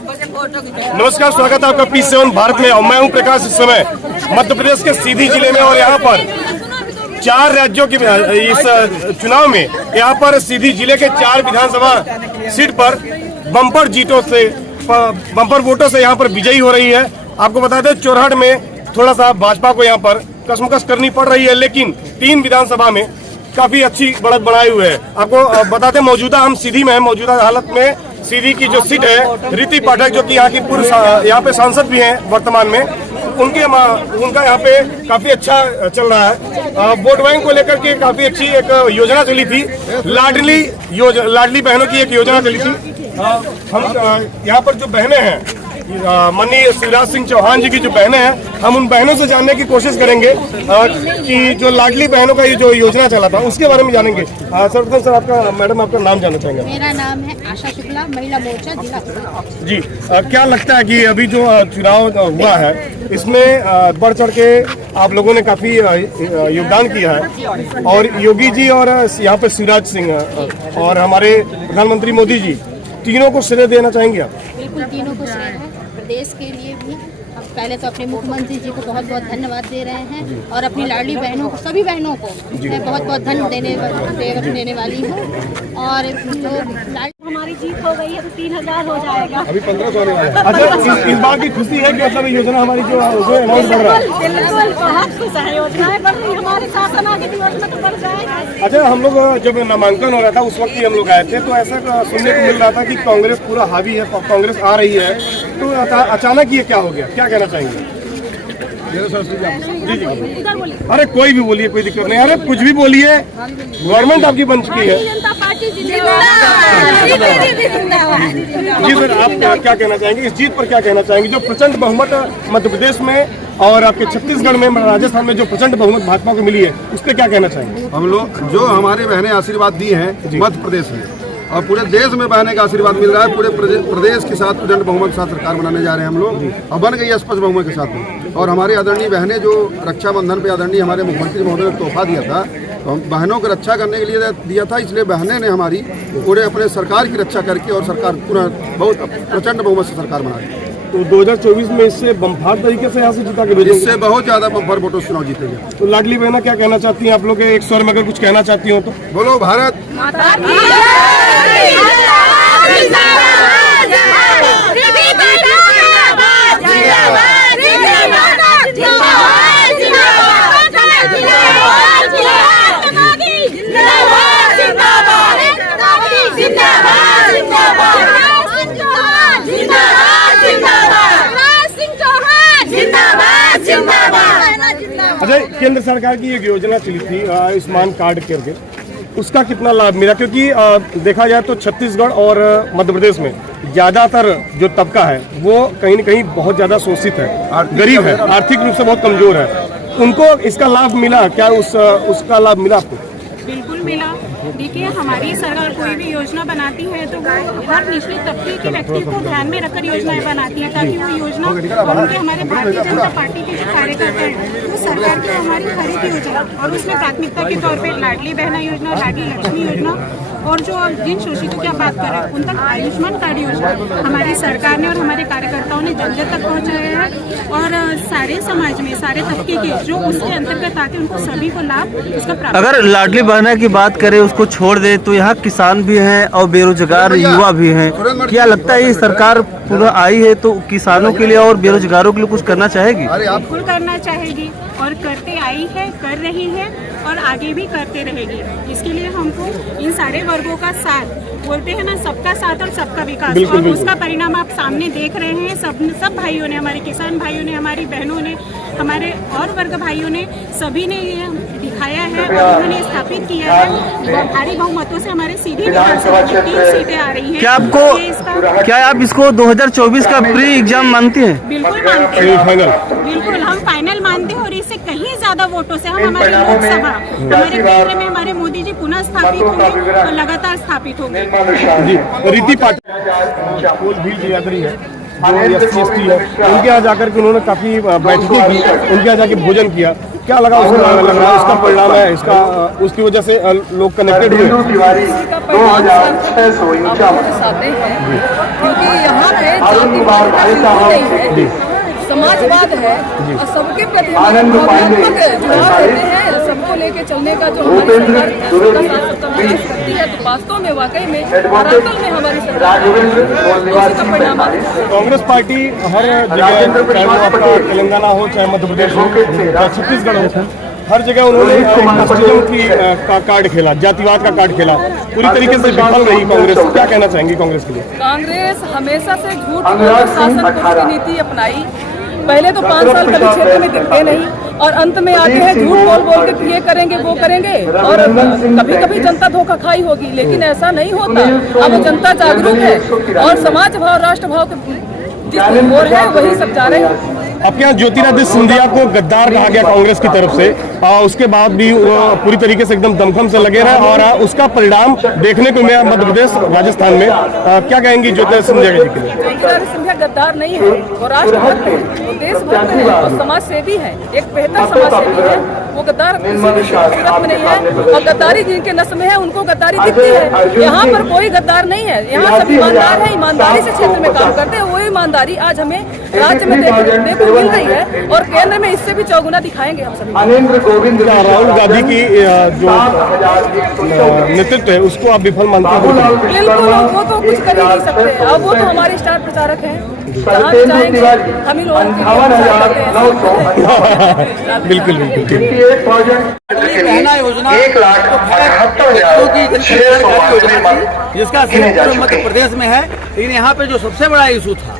नमस्कार, स्वागत है आपका P7 भारत में। और मैं हूं प्रकाश। इस समय मध्य प्रदेश के सीधी जिले में और यहाँ पर 4 राज्यों के इस चुनाव में यहाँ पर सीधी जिले के 4 विधानसभा सीट पर बम्पर वोटों से यहाँ पर विजयी हो रही है। आपको बता दें, चोरहट में थोड़ा सा भाजपा को यहाँ पर कसमकस करनी पड़ रही है, लेकिन 3 विधानसभा में काफी अच्छी बढ़त बनाए हुए है। आपको बताते मौजूदा हम सीधी में है। मौजूदा हालत में सीधी की जो सीट है, रीति पाठक जो कि यहाँ की पूर्व यहाँ पे सांसद भी हैं वर्तमान में, उनका यहाँ पे काफी अच्छा चल रहा है। वोट बैंक को लेकर के काफी अच्छी एक योजना चली थी, लाडली बहनों की एक योजना चली थी। हम यहाँ पर जो बहनें हैं, माननीय शिवराज सिंह चौहान जी की जो बहनें हैं, हम उन बहनों से जानने की कोशिश करेंगे कि जो लाडली बहनों का ये जो योजना चला था उसके बारे में जानेंगे। सर्वप्रथम सर, मैडम आपका नाम जानना चाहेंगे? मेरा नाम है आशा शुक्ला, महिला मोर्चा जिला जी। क्या लगता है कि अभी जो चुनाव हुआ है इसमें बढ़ चढ़ के आप लोगों ने काफी योगदान किया है, और योगी जी और यहाँ पे शिवराज सिंह और हमारे प्रधानमंत्री मोदी जी, तीनों को श्रेय देना चाहेंगे आप? बिल्कुल, तीनों को श्रेय है। प्रदेश के लिए भी हम पहले तो अपने मुख्यमंत्री जी को बहुत बहुत धन्यवाद दे रहे हैं, और अपनी लाडली बहनों को, सभी बहनों को मैं बहुत बहुत धन्यवाद देने वाली हूँ। और जो हमारी जीत हो गई है तो 3000 हो जाएगा। अभी 1500 होने वाला है। अच्छा, इस बात की खुशी है कि मतलब योजना हमारी जो अनाउंस बढ़ रहा है? बिल्कुल, बहुत खुश है। योजनाएं बढ़ रही, हमारे शासन आगे की योजना तो बढ़ जाएगी। अच्छा, हम लोग जब नामांकन हो रहा था उस वक्त ही हम लोग आए थे, तो ऐसा सुनने को मिल रहा था कि कांग्रेस पूरा हावी है, कांग्रेस आ रही है, तो अचानक ये क्या हो गया? क्या कहना चाहेंगे? जी जी, अरे कोई भी बोलिए, कोई दिक्कत नहीं। अरे कुछ भी बोलिए, गवर्नमेंट आपकी बन चुकी है। जी सर, आप क्या कहना चाहेंगे इस जीत पर? क्या कहना चाहेंगे जो प्रचंड बहुमत मध्य प्रदेश में और आपके छत्तीसगढ़ में, राजस्थान में जो प्रचंड बहुमत भाजपा को मिली है, उस पर क्या कहना चाहेंगे? हम लोग जो हमारे बहनें आशीर्वाद दी हैं मध्य प्रदेश में, और पूरे देश में बहने का आशीर्वाद मिल रहा है। पूरे प्रदेश के साथ प्रचंड बहुमत के साथ सरकार बनाने जा रहे हैं हम लोग, और बन गई स्पष्ट बहुमत के साथ में। और हमारी आदरणीय बहनें जो रक्षाबंधन पे आदरणीय हमारे मुख्यमंत्री महोदय ने तोहफा दिया था, तो हम बहनों को रक्षा करने के लिए दिया था, इसलिए बहनें ने हमारी पूरे अपने सरकार की रक्षा करके और सरकार पूरा बहुत प्रचंड बहुमत से सरकार बना दी। तो 2024 में इससे बम्फार तरीके से यहाँ से जिता के भेजेंगे? इससे बहुत ज्यादा बम्फर वोटों से चुनाव जीतेंगे। तो लाडली बहना क्या कहना चाहती हैं आप लोग? एक स्वर में अगर कुछ कहना चाहती हो तो बोलो भारत माता की अच्छा, केंद्र सरकार की एक योजना चली थी आयुष्मान कार्ड करके, उसका कितना लाभ मिला? क्योंकि देखा जाए तो छत्तीसगढ़ और मध्य प्रदेश में ज्यादातर जो तबका है वो कहीं न कहीं बहुत ज्यादा शोषित है, गरीब है, आर्थिक रूप से बहुत कमजोर है। उनको इसका लाभ मिला क्या? उसका लाभ मिला आपको? बिल्कुल मिला। देखिए, हमारी सरकार कोई भी योजना बनाती है तो वो हर निचले तबके के व्यक्ति को ध्यान में रखकर योजनाएं बनाती है, ताकि वो योजना और उनके हमारे भारतीय जनता पार्टी के जो कार्यकर्ता हैं वो सरकार की हमारी खरीद योजना, और उसमें प्राथमिकता के तौर पे लाडली बहना योजना, लाडली लक्ष्मी योजना, और जो जिन शोषितों की आप बात कर रहे हैं उन तक आयुष्मान कार्ड योजना हमारी सरकार ने और हमारे कार्यकर्ताओं ने जन जन तक पहुँचाया है। और सारे समाज में, सारे तबके के जो उसके अंतर्गत आते हैं, उनको सभी को लाभ उसका प्राप्त। अगर लाडली बहना की बात करें, उसको छोड़ दे तो यहाँ किसान भी हैं और बेरोजगार युवा भी हैं। क्या लगता है ये सरकार पूरा आई है तो किसानों के लिए और बेरोजगारों के लिए कुछ करना चाहेगी? बिल्कुल करना चाहेगी, और करते आई है, कर रही है, और आगे भी करते रहेगी। इसके लिए हमको इन सारे वर्गों का साथ, बोलते हैं ना, सबका साथ और सबका विकास, और उसका परिणाम आप सामने देख रहे हैं। सब भाइयों ने, हमारे किसान भाइयों ने, हमारी बहनों ने, हमारे और वर्ग भाइयों ने, सभी ने ये दिखाया है और उन्होंने स्थापित किया है। भारी बहुमतों से हमारे सीधी विधानसभा में 3 सीटें आ रही हैं। क्या आप इसको 2024 का प्री एग्जाम मानते हैं? बिल्कुल मानते हैं, बिल्कुल हम फाइनल मानते हैं, और इससे कहीं ज्यादा वोटों से हम हमारी लोकसभा, हमारे केंद्र में हमारे मोदी जी पुनः स्थापित होंगे और लगातार स्थापित होंगे। जी, रीति पाटिल भी यात्री है जो SC/ST है, उनके यहाँ जाकर के उन्होंने काफी बैठकें की, उनके यहाँ जाके भोजन किया। क्या लगा उसका लग रहा है उसका परिणाम है इसका उसकी वजह से लोग कनेक्टेड हुए? क्योंकि यहाँ पे जातिवाद नहीं है, समाजवाद है और सबके प्रति भावनात्मक जुड़ाव देते हैं। सबको लेके चलने का जो हमारी सरकार करती है, तो वास्तव में वाकई में धरातल में हमारी सरकार उसी का परिणाम है। कांग्रेस पार्टी हर जगह, चाहे वो आपका तेलंगाना हो, चाहे मध्य प्रदेश हो, चाहे छत्तीसगढ़ हो, हर जगह उन्होंने कास्टिज्म की का कार्ड खेला, जातिवाद का कार्ड खेला, पूरी तरीके से विफल रही कांग्रेस। क्या कहना चाहेंगे कांग्रेस के लिए? कांग्रेस हमेशा से झूठ और शासन की नीति अपनाई। पहले तो 5 साल कभी क्षेत्र में दिखते नहीं और अंत में आते हैं झूठ बोल बोल के ये करेंगे वो करेंगे, और कभी कभी जनता धोखा खाई होगी, लेकिन ऐसा नहीं होता। अब जनता जागरूक है और समाज भाव, राष्ट्र भाव जिस ओर है वही सब जा रहे हैं। आपके यहाँ ज्योतिरादित्य सिंधिया को गद्दार कहा गया कांग्रेस की तरफ से, उसके बाद भी वो पूरी तरीके से एकदम दमखम से लगे रहे और उसका परिणाम देखने को मिला मध्य प्रदेश, राजस्थान में। क्या कहेंगी ज्योतिरादित्य सिंधिया जी के लिए? ज्योतिरादित्य सिंधिया गद्दार नहीं है, वो राष्ट्रभक्त है, वो देशभक्त है और समाज सेवी है, एक बेहतर समाज सेवी है। वो गद्दार सूरत में नहीं है और गद्दारी जिनके नस्ल में है उनको गद्दारी दिखती है। यहाँ पर कोई गद्दार नहीं है, यहाँ सब ईमानदार है, ईमानदारी से क्षेत्र में काम करते हैं। वो ईमानदारी आज हमें राज्य में देखने को मिल रही है और केंद्र में इससे भी चौगुना दिखाएंगे हम सभी। राहुल गांधी की जो नेतृत्व है उसको आप विफल मानते हैं? बिल्कुल, वो तो कुछ कर ही नहीं सकते। अब वो तो हमारे स्टार प्रचारक हैं, जहाँ भी जाएंगे हम ही लोगों की बिल्कुल बिल्कुल। पहला योजना 1,78,600 जिसका सिर्फ मध्य प्रदेश में है, लेकिन यहाँ पे जो सबसे बड़ा इशू था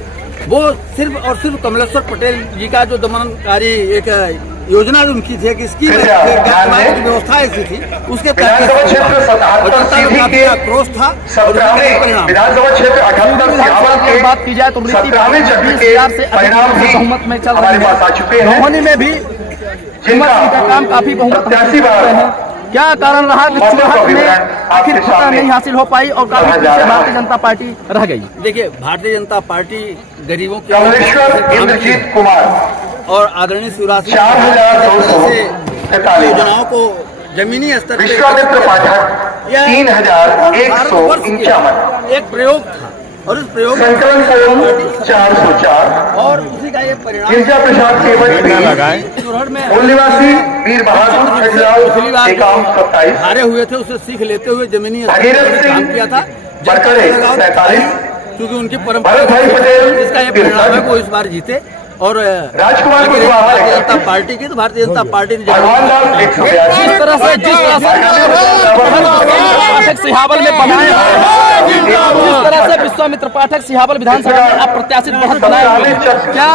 वो सिर्फ और सिर्फ कमलेश्वर पटेल जी का जो दमनकारी एक योजना जो उनकी थी कि इसकी व्यवस्था ऐसी थी, उसके तहत आक्रोश था और बात की जाए तो बहुमत में चल रही है। रोहनी में भी का काम काफी बहुमत है। क्या कारण रहा कि चुनाव में आखिर फतह नहीं हासिल हो पाई और काफी पीछे भारतीय जनता पार्टी रह गई? देखिए, भारतीय जनता पार्टी गरीबों के इंद्रजीत कुमार और आदरणीय शिवराज योजनाओं को जमीनी स्तर पर विश्वामित्र पाठक 3,151 एक प्रयोग था और उस प्रयोग संकलन कोड 404 और उसी का ये परिणाम गिरजा प्रसाद केवल मूल्यवासी वीर बहादुर पिछली बार 27 हारे हुए थे, उसे सीख लेते हुए जमीनी भगीरथ काम सिंह किया था। बरकड़े 47 क्योंकि उनकी परंपरा भरत भाई पटेल इसका ये परिणाम है वो इस बार जीते और राजकुमार कुशवाहा भारतीय जनता पार्टी की, तो भारतीय जनता पार्टी ने भगवान लाल 182 जिस तरह से पाठक सिहावल में बनाए हुए हैं, जिस तरह से विश्वामित्र पाठक सिहावल विधानसभा में अप्रत्याशित बढ़त बनाए हुए हैं, क्या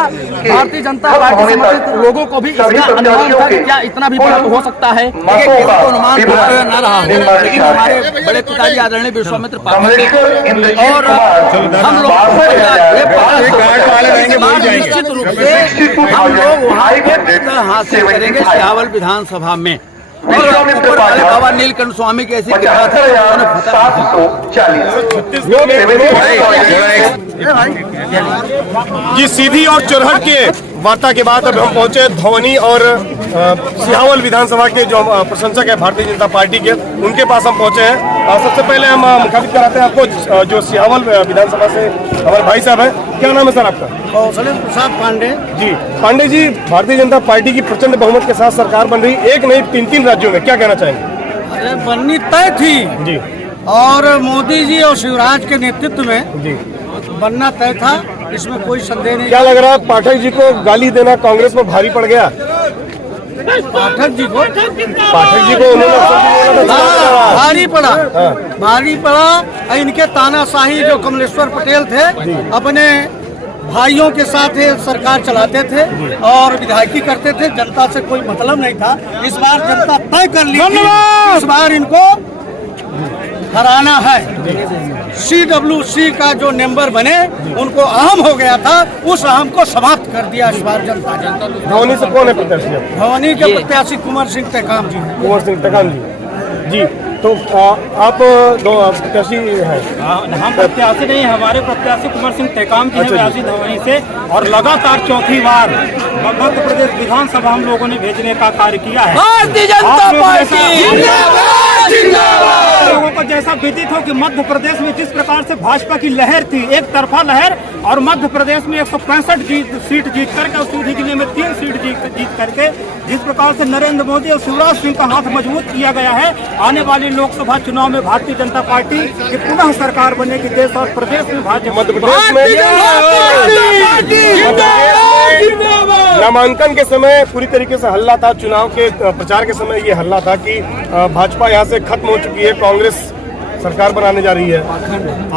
भारतीय जनता पार्टी समर्थित लोगों को भी इसका अनुमान था कि क्या इतना भी बढ़त हो सकता है? अनुमान न रहा हो, लेकिन हमारे बड़े पिताजी आदरणीय विश्वामित्र पाठक और हम लोग निश्चित रूप से हम लोग वहाँ पे हासिल करेंगे सिहावल विधानसभा में। और ऊपर वाले बाबा नीलकंठ स्वामी की ऐसी जी सीधी और चुरहट के वार्ता के बाद अब हम पहुंचे धौनी और सिहावल विधानसभा के जो प्रशंसक है भारतीय जनता पार्टी के, उनके पास हम पहुंचे हैं। सबसे पहले हम मुखातिब कराते हैं आपको जो सिहावल विधानसभा से हमारे भाई साहब हैं। क्या नाम है सर आपका? कौशल प्रसाद पांडे जी। पांडे जी, भारतीय जनता पार्टी की प्रचंड बहुमत के साथ सरकार बन रही, एक नहीं 3 राज्यों में, क्या कहना चाहेंगे? अरे बननी तय थी जी और मोदी जी और शिवराज के नेतृत्व में जी बनना तय था, इसमें कोई संदेह नहीं। क्या लग रहा है पाठक जी को गाली देना कांग्रेस में भारी पड़ गया? पाठक जी को उन्होंने भारी पड़ा, भारी पड़ा। इनके तानाशाही जो कमलेश्वर पटेल थे अपने भाइयों के साथ सरकार चलाते थे और विधायकी करते थे, जनता से कोई मतलब नहीं था। इस बार जनता तय कर ली थी, इस बार इनको हराना है। CWC का जो मेंबर बने उनको अहम हो गया था, उस अहम को समाप्त कर दिया इस बार जनता। धौनी से कौन है प्रत्याशी? धौनी के प्रत्याशी कुंवर सिंह टेकाम जी। कुंवर सिंह टेकाम जी जी। तो आप दो प्रत्याशी हैं? हम प्रत्याशी नहीं, हमारे प्रत्याशी कुंवर सिंह टेकाम जी हैं व्यासी धवनी से, और लगातार चौथी बार मध्य प्रदेश विधानसभा हम लोगों ने भेजने का कार्य किया है। भारतीय जनता पार्टी लोगों को जैसा विदित हो कि मध्य प्रदेश में जिस प्रकार से भाजपा की लहर थी, एक तरफा लहर, और मध्य प्रदेश में 165 सीट जीत करके और सीधी जिले में 3 सीट जीत करके जिस प्रकार से नरेंद्र मोदी और शिवराज सिंह का हाथ मजबूत किया गया है, आने वाले लोकसभा चुनाव में भारतीय जनता पार्टी की पुनः सरकार बनेगी देश और प्रदेश में। मध्य प्रदेश में नामांकन के समय पूरी तरीके से हल्ला था, चुनाव के प्रचार के समय ये हल्ला था कि भाजपा यहाँ से खत्म हो चुकी है, कांग्रेस सरकार बनाने जा रही है।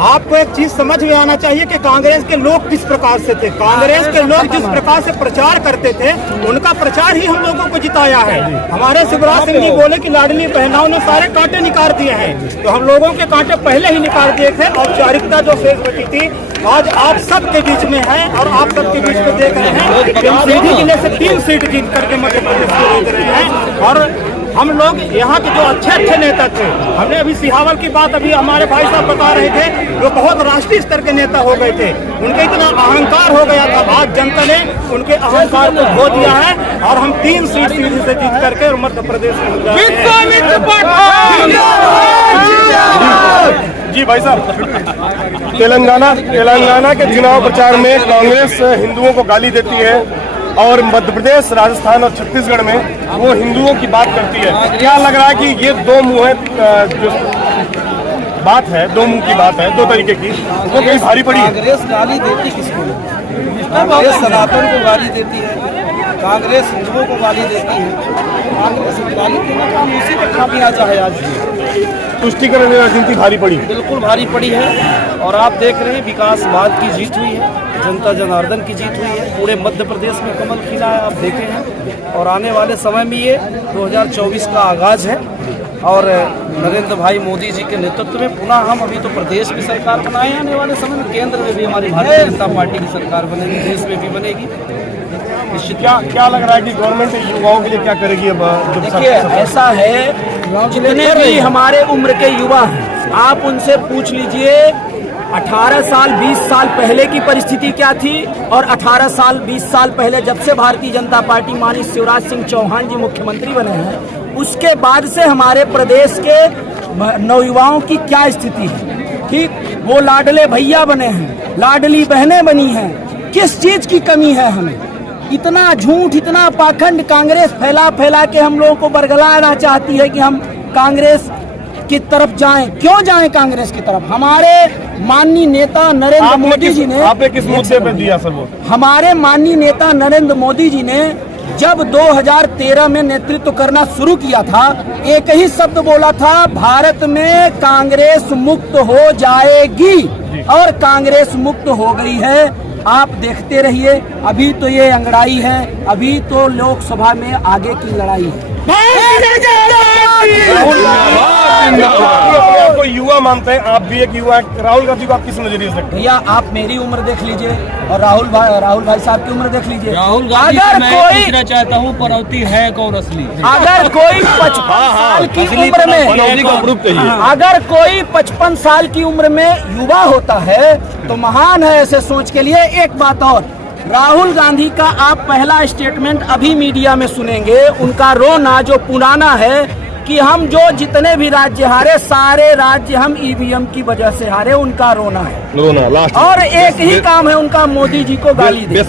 आपको एक चीज समझ में आना चाहिए कि कांग्रेस के लोग किस प्रकार से थे। कांग्रेस के लोग जिस प्रकार से प्रचार करते थे, उनका प्रचार ही हम लोगों को जिताया है। हमारे शिवराज सिंह जी बोले कि लाडली बहनाओं ने सारे कांटे निकाल दिए हैं, तो हम लोगों के कांटे पहले ही निकाल दिए थे। औपचारिकता जो शेष बची थी आज आप सबके बीच में है, और आप सबके बीच में देख रहे हैं कि हम सीधी जिले से 3 सीट जीत करके मध्य प्रदेश को जीत रहे हैं। और हम लोग यहाँ के जो अच्छे नेता थे, हमने अभी सिहावल की बात अभी हमारे भाई साहब बता रहे थे, वो बहुत राष्ट्रीय स्तर के नेता हो गए थे, उनके इतना अहंकार हो गया था। आज जनता ने उनके अहंकार को खो दिया है, और हम 3 सीट सीधी से जीत करके और मध्य प्रदेश में। जी भाई साहब, तेलंगाना के चुनाव प्रचार में कांग्रेस हिंदुओं को गाली देती है, और मध्य प्रदेश, राजस्थान और छत्तीसगढ़ में वो हिंदुओं की बात करती है। क्या लग रहा है कि ये दो मुंह जो बात है, दो मुंह की बात है, 2 तरीके की, वो कहीं भारी पड़ी है? कांग्रेस गाली देती किसको? कांग्रेस सनातन को गाली देती है, कांग्रेस हिंदुओं को गाली देती है। कांग्रेस गाली देने का उसी पे खामियाजा है। आज तुष्टिकरण राजनीति भारी पड़ी, बिल्कुल भारी पड़ी है। और आप देख रहे हैं विकासवाद की जीत हुई है, जनता जनार्दन की जीत हुई है, पूरे मध्य प्रदेश में कमल खिला है, आप देखे हैं। और आने वाले समय में ये 2024 का आगाज है, और नरेंद्र भाई मोदी जी के नेतृत्व में पुनः हम अभी तो प्रदेश की सरकार बनाए, आने वाले समय में केंद्र में भी हमारी भारतीय जनता पार्टी की सरकार बनेगी, देश में भी बनेगी। क्या लग रहा है कि गवर्नमेंट युवाओं के लिए क्या करेगी? अब देखिए ऐसा है, जितने भी हमारे उम्र के युवा हैं, आप उनसे पूछ लीजिए 18 साल 20 साल पहले की परिस्थिति क्या थी, और 18 साल 20 साल पहले जब से भारतीय जनता पार्टी माननीय शिवराज सिंह चौहान जी मुख्यमंत्री बने हैं, उसके बाद से हमारे प्रदेश के नौयुवाओं की क्या स्थिति है। ठीक, वो लाडले भैया बने हैं, लाडली बहनें बनी हैं, किस चीज की कमी है हमें? इतना झूठ, इतना पाखंड कांग्रेस फैला के हम लोगों को बरगलाना चाहती है कि हम कांग्रेस की तरफ जाएं। क्यों जाएं कांग्रेस की तरफ? हमारे माननीय नेता नरेंद्र मोदी जी ने, आपने किस मुद्दे पर दिया सर वोट? हमारे माननीय नेता नरेंद्र मोदी जी ने जब 2013 में नेतृत्व करना शुरू किया था, एक ही शब्द बोला था, भारत में कांग्रेस मुक्त हो जाएगी, और कांग्रेस मुक्त हो गई है। आप देखते रहिए, अभी तो ये अंगड़ाई है, अभी तो लोकसभा में आगे की लड़ाई है। आपको युवा मानते हैं, आप भी एक युवा है। राहुल गांधी को आप किस नजरिए से? भैया आप मेरी उम्र देख लीजिए, और राहुल भाई साहब की उम्र देख लीजिए। राहुल गांधी अगर मैं कोई पूछना चाहता हूँ, पनौती है कौन असली? अगर कोई 55 साल की उम्र में, अगर कोई 55 साल की उम्र में युवा होता है तो महान है। ऐसे सोच के लिए एक बात और, राहुल गांधी का आप पहला स्टेटमेंट अभी मीडिया में सुनेंगे, उनका रोना जो पुराना है कि हम जो जितने भी राज्य हारे, सारे राज्य हम ईवीएम की वजह से हारे, उनका रोना है। और एक ही काम है उनका, मोदी जी को गाली दे।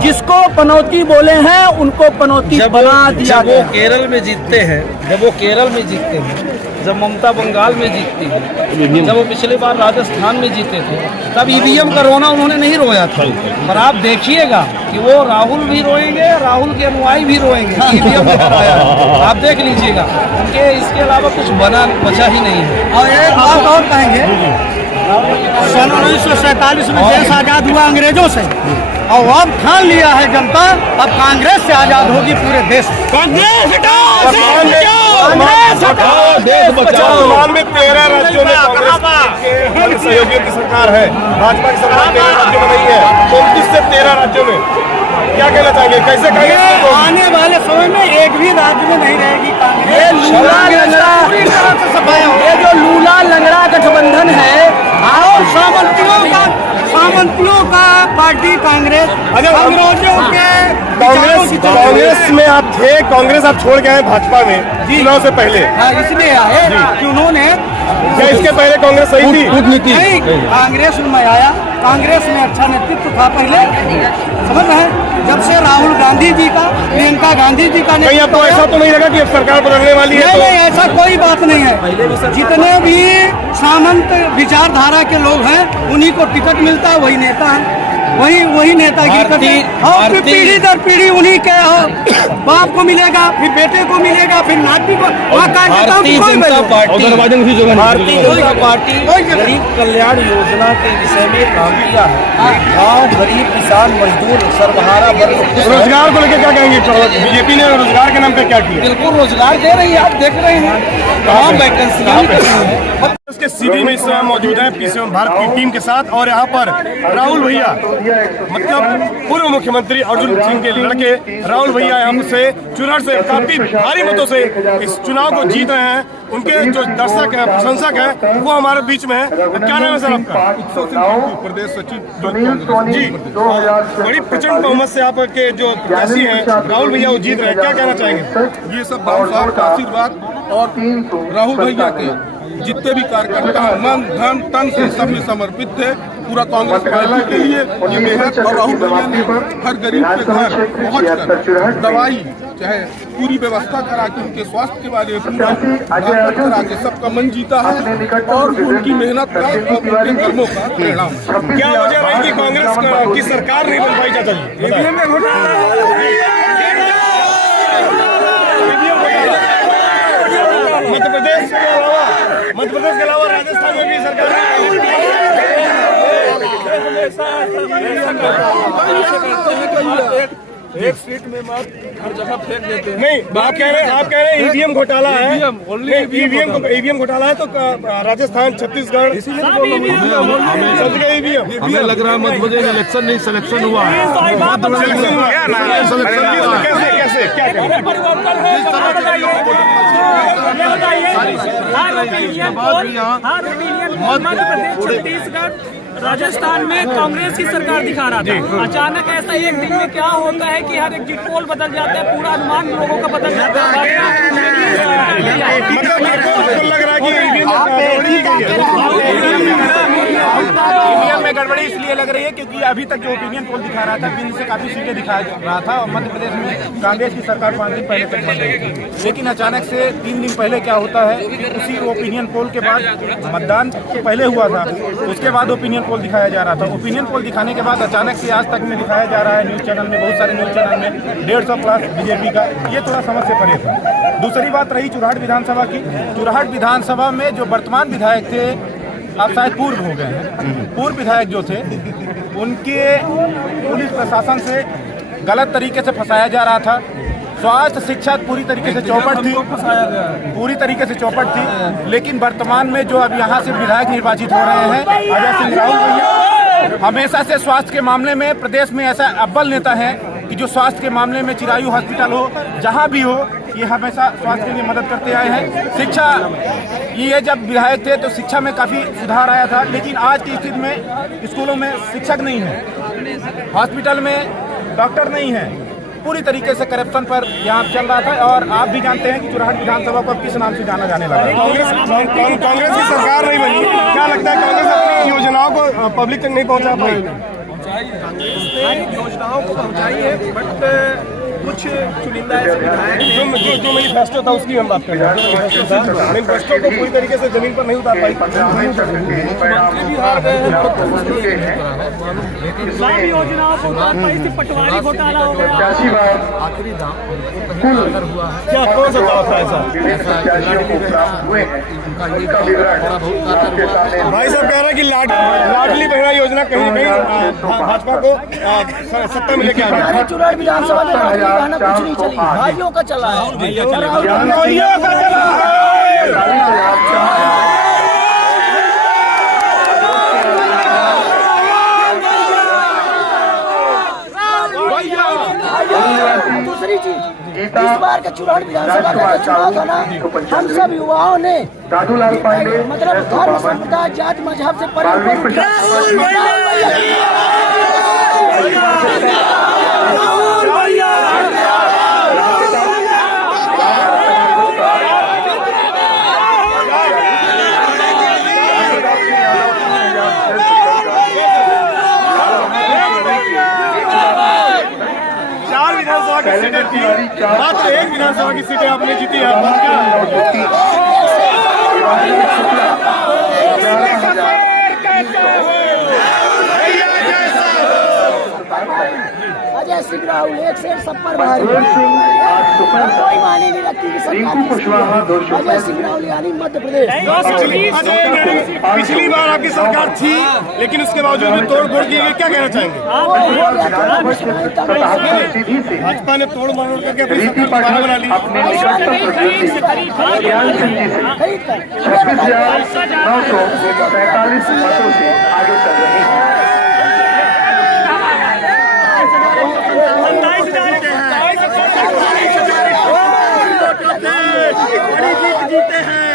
जिसको पनौती बोले हैं उनको पनौती बना दिया गया। केरल में जीतते हैं, जब वो केरल में जीतते हैं, जब ममता बंगाल में जीतती है, जब वो पिछली बार राजस्थान में जीते थे, तब ईवीएम का रोना उन्होंने नहीं रोया था। पर आप देखिएगा कि वो राहुल भी रोएंगे, राहुल के अनुयायी भी रोएंगे, ईवीएम लेकर आया। आप देख लीजिएगा, उनके इसके अलावा कुछ बचा ही नहीं है। और एक बात और कहेंगे, सन 1947 में देश आजाद हुआ अंग्रेजों से, और अब ठान लिया है जनता, अब कांग्रेस से आजाद होगी पूरे देश। कांग्रेस हटाओ, देश बचाओ। वर्तमान में 13 राज्यों में कांग्रेस सहयोगियों की सरकार है, भाजपा की सरकार 13 राज्यों में नहीं है, 29 से 13 राज्यों में क्या कहना चाहेंगे, कैसे कांग्रेस आने वाले समय में एक भी राज्य में नहीं रहेगी कांग्रेस। ये लूला लंगड़ा पूरी तरह से सफाया हो। ये जो लूला लंगड़ा गठबंधन है और सामंतियों का पार्टी कांग्रेस, अंग्रेजों के कांग्रेस में आप थे, कांग्रेस आप छोड़ के आए भाजपा में चुनाव से पहले। हाँ, इसलिए आए कि उन्होंने क्या इसके पहले कांग्रेस सही थी? नहीं, कांग्रेस में आया, कांग्रेस में अच्छा नेतृत्व था पहले, समझ रहे हैं। जब से राहुल गांधी जी का, प्रियंका गांधी जी का, कहीं आपको ऐसा तो नहीं लगा कि अब सरकार बदलने वाली है? नहीं, ऐसा कोई बात नहीं है। जितने भी सामंत विचारधारा के लोग हैं उन्हीं को टिकट मिलता है, वही नेता है, वही नेतागिरी करते हैं। और फिर पीढ़ी दर पीढ़ी उन्हीं के बाप को मिलेगा, फिर बेटे को मिलेगा, फिर नाती को। भारतीय जनता पार्टी गरीब कल्याण योजना के विषय में काम किया है। गाँव गरीब किसान मजदूर सर्वहारा वर्ग रोजगार को लेकर क्या कहेंगे? बीजेपी ने रोजगार के नाम पे क्या किया? बिल्कुल रोजगार दे रही है, आप देख रहे हैं कहाँ वैकेंसी। इसके सीधी में इस समय मौजूद है पीसीएम भारत की टीम के साथ, और यहाँ पर राहुल भैया, मतलब पूर्व मुख्यमंत्री अर्जुन सिंह के लड़के राहुल भैया यहाँ से चुनाव से काफी भारी मतों से इस चुनाव को जीत रहे हैं। उनके जो दर्शक हैं, प्रशंसक हैं, वो हमारे बीच में है। क्या नाम है सर आपका? प्रदेश सचिव जी, बड़ी प्रचंड बहुमत से आपके जो प्रत्याशी हैं राहुल भैया वो जीत रहे हैं, क्या कहना चाहेंगे? ये सब बाबू साहब का आशीर्वाद और राहुल भैया के जितने भी कार्यकर्ता मन धन तन से सब में समर्पित थे पूरा कांग्रेस पार्टी के लिए। ये मेहनत और राहुल भैया ने हर गरीब के घर पहुंचकर दवाई चाहे पूरी व्यवस्था करा के उनके स्वास्थ्य के बारे में पूरा करा के सबका मन जीता है और उनकी मेहनत का और उनके कर्मों का परिणाम। क्या वजह रही कि कांग्रेस की सरकार नहीं बन पाई? चाचा जी, मध्य प्रदेश के अलावा राजस्थान में भी सरकार एक सीट में मत हर जगह फेंक देते हैं। नहीं, आप कह रहे हैं ईवीएम घोटाला है, ईवीएम घोटाला है, तो राजस्थान छत्तीसगढ़ हमें लग रहा है मध्य प्रदेश इलेक्शन नहीं सिलेक्शन हुआ है। मध्य प्रदेश छत्तीसगढ़ राजस्थान में कांग्रेस की सरकार दिखा रहा था। अचानक ऐसा एक दिन में क्या होता है कि हर एग्जिट पोल बदल जाता है, पूरा अनुमान लोगों का बदल जाता है। लग रहा है कि ईवीएम में गड़बड़ी इसलिए लग रही है क्योंकि अभी तक जो ओपिनियन पोल दिखा रहा था 3 से काफी सीटें दिखा रहा था और मध्य प्रदेश में कांग्रेस की सरकार 5 दिन पहले तक बन रही थी। लेकिन अचानक से 3 दिन पहले क्या होता है, उसी ओपिनियन पोल के बाद मतदान तो पहले हुआ था, उसके बाद ओपिनियन पोल दिखाया जा रहा था। ओपिनियन पोल दिखाने के बाद अचानक से आज तक में दिखाया जा रहा है न्यूज चैनल में, बहुत सारे न्यूज चैनल में 150+ बीजेपी का। ये थोड़ा समझ से परे था। दूसरी बात रही चुराहट विधानसभा की। चुराहट विधानसभा में जो वर्तमान विधायक थे, अब शायद पूर्व हो गए हैं, पूर्व विधायक जो थे उनके पुलिस प्रशासन से गलत तरीके से फंसाया जा रहा था। स्वास्थ्य शिक्षा पूरी तरीके से चौपट थी, पूरी तरीके से चौपट थी। लेकिन वर्तमान में जो अब यहाँ से विधायक निर्वाचित हो रहे हैं अजय सिंह राहुल भैया, हमेशा से स्वास्थ्य के मामले में प्रदेश में ऐसा अव्वल नेता है कि जो स्वास्थ्य के मामले में चिरायु हॉस्पिटल हो, जहाँ भी हो, ये हमेशा स्वास्थ्य के लिए मदद करते आए हैं। शिक्षा, ये जब विधायक थे तो शिक्षा में काफ़ी सुधार आया था, लेकिन आज की स्थिति में स्कूलों में शिक्षक नहीं है, हॉस्पिटल में डॉक्टर नहीं है, पूरी तरीके से करप्शन पर यहाँ चल रहा था। और आप भी जानते हैं कि चुराहट विधानसभा को किस नाम से जाना जाने लगा। कांग्रेस की सरकार नहीं बनी, क्या लगता है कांग्रेस अपनी योजनाओं को पब्लिक तक नहीं पहुँचा पाई? योजनाओं को पहुँचाई है, बट कुछ चुनिंदा ऐसे विधायक जो मैनिफेस्टो था उसकी हम बात कर रहे हैं, मैनिफेस्टो को पूरी तरीके से जमीन पर नहीं उतार पाई। योजनाओं को पटवारी घोटाला हो गया, आखिरी दाम क्या कौन सा दावा था ऐसा? भाई साहब कह रहे हैं कि लाडली बहना योजना कहीं कहीं भाजपा को सत्ता में लेके आ रहा है। चुनाव विधानसभा में बहना कुछ नहीं चली, भाइयों का चला है। गीता इस बार का चुनाव विधानसभा का चुनाव था ना, हम सब युवाओं ने दादूलाल पांडे, मतलब धर्म संप्रदाय जाति मजहब से परे सीटें थी, मात्र एक विधानसभा की सीटें आपने जीती है। अजय सिंह राहुल एक से सब पर भारी, कोई माने नहीं रखती कि सरकार अजय सिंह राहुल यानी मध्य प्रदेश। पिछली बार आपकी सरकार थी, लेकिन उसके बावजूद भी तोड़ फोड़ की गई, क्या कहना चाहेंगे? भाजपा ने तोड़ मरोड़ करके अपनी सरकार बना ली। 26,945 मतों से आगे चल रही है। जीते हैं।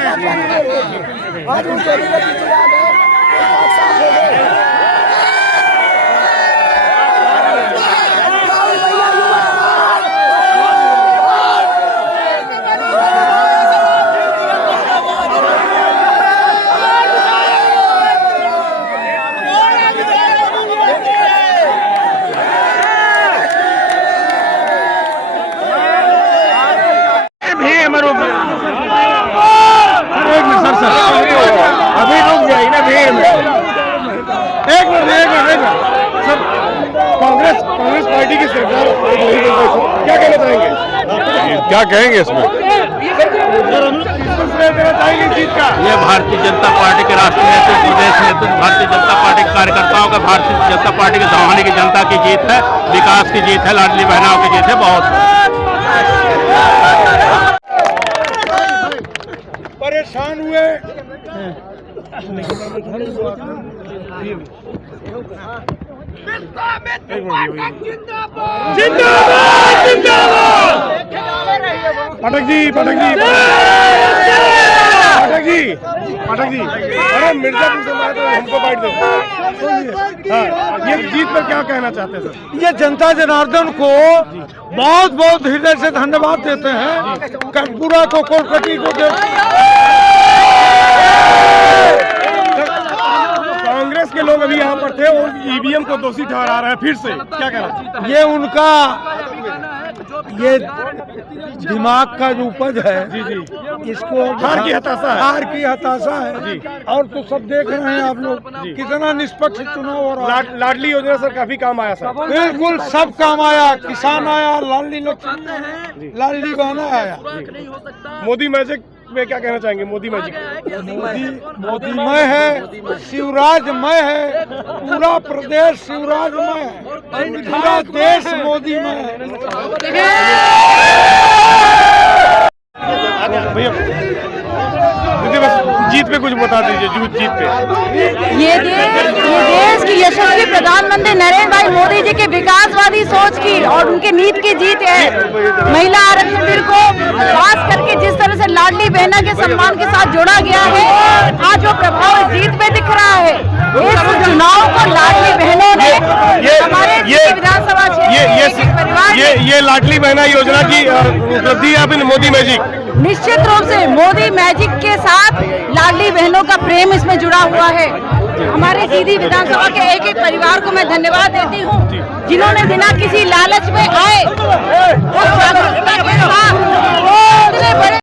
अभी रुक जाइए ना भीड़ में। एक मिनट सर, कांग्रेस पार्टी की सरकार क्या कहना चाहेंगे? क्या कहेंगे इसमें? जीत का ये भारतीय जनता पार्टी के राष्ट्रीय नेतृत्व, प्रदेश नेतृत्व, भारतीय जनता पार्टी के कार्यकर्ताओं का, भारतीय जनता पार्टी के सामान्य की जनता की जीत है, विकास की जीत है, लाडली बहनों की जीत है। बहुत परेशान हुए पाठक जी, अरे मिर्जापुर से मारे तो हमको बांट दो। हाँ, ये जीत पर क्या कहना चाहते हैं सर? ये जनता जनार्दन को बहुत बहुत हृदय से धन्यवाद देते हैं। कटपुरा को, कोलकाता को कांग्रेस के लोग अभी यहाँ पर थे और ईवीएम को दोषी ठहरा रहे हैं फिर से, क्या कहना? ये उनका ये दिमाग का जो उपज है, जी, इसको हार की हताशा है जी। और तो सब देख रहे हैं आप लोग कितना निष्पक्ष चुनाव हो रहा है। लाडली योजना सर काफी काम आया सर, बिल्कुल सब काम आया। किसान आया, लाडली बहना आया। मोदी मैजिक में क्या कहना चाहेंगे? मोदी मैजिक मोदीमय है, शिवराजमय है, पूरा प्रदेश शिवराजमय है, पूरा देश मोदीमय है। भैया जीत पे कुछ बता दीजिए, जीत पे। ये देश की यशस्वी प्रधानमंत्री नरेंद्र भाई मोदी जी के विकासवादी सोच की और उनके नीति की जीत है। महिला आरक्षण बिल को पास करके जिस तरह से लाडली बहना के सम्मान के साथ जोड़ा गया है, आज वो प्रभाव इस जीत में दिख रहा है। इस चुनाव को लाडली बहनों ने हमारे विधानसभा क्षेत्र ये लाडली बहना योजना की उपलब्धि है अभी मोदी मैजिक। निश्चित रूप से मोदी मैजिक के साथ लाडली बहनों का प्रेम इसमें जुड़ा हुआ है। हमारे सीधी विधानसभा के एक एक परिवार को मैं धन्यवाद देती हूँ, जिन्होंने बिना किसी लालच में आए और जागरूकता के साथ